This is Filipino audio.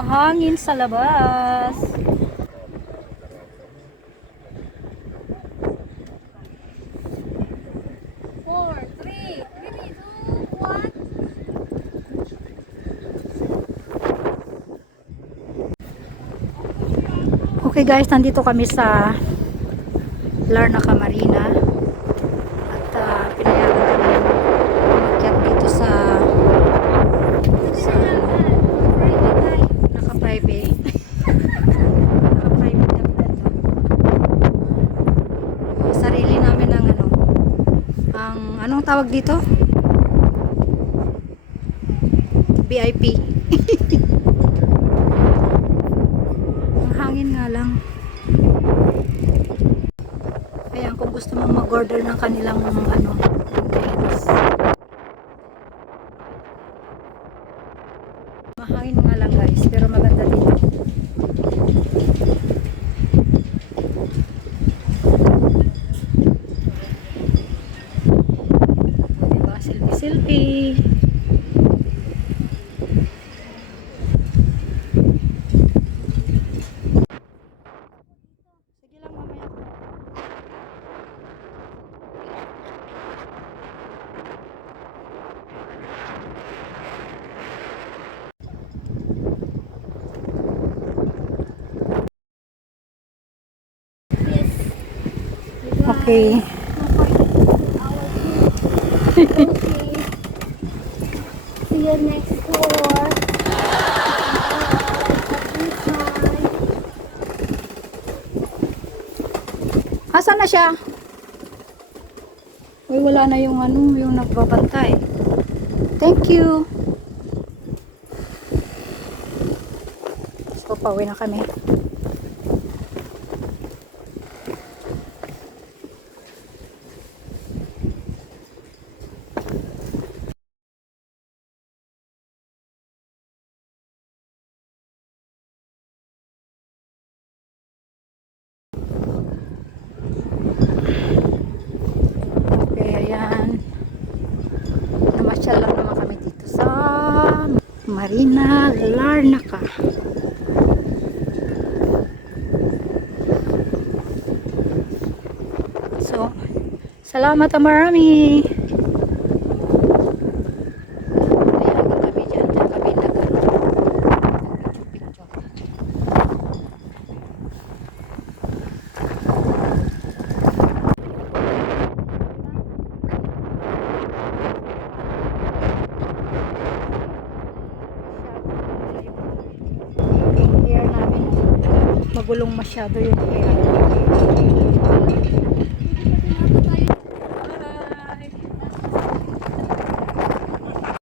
hangin sa labas. Four, three, three, two, one. Okay guys, nandito kami sa Larnaca Marina. At uh, pinayagan kami umakyat dito sa sa naka-private. naka-private kami dito. Sarili namin ng ano, ang anong tawag dito? VIP. Ang hangin nga lang. Ayan, kung gusto mong mag-order ng kanilang ano. Mahangin nga selfie. Okay. You next tour. Asan na siya? Uy, wala na yung ano, yung nagbabantay. Thank you. So, pauwi na kami. Okay, ayan. Namasyal lang naman kami dito sa Marina Larnaca. So, salamat ang marami. Ayan kami dyan. Dyan kami nag picture-picture. yung hair namin magulong masyado yung hair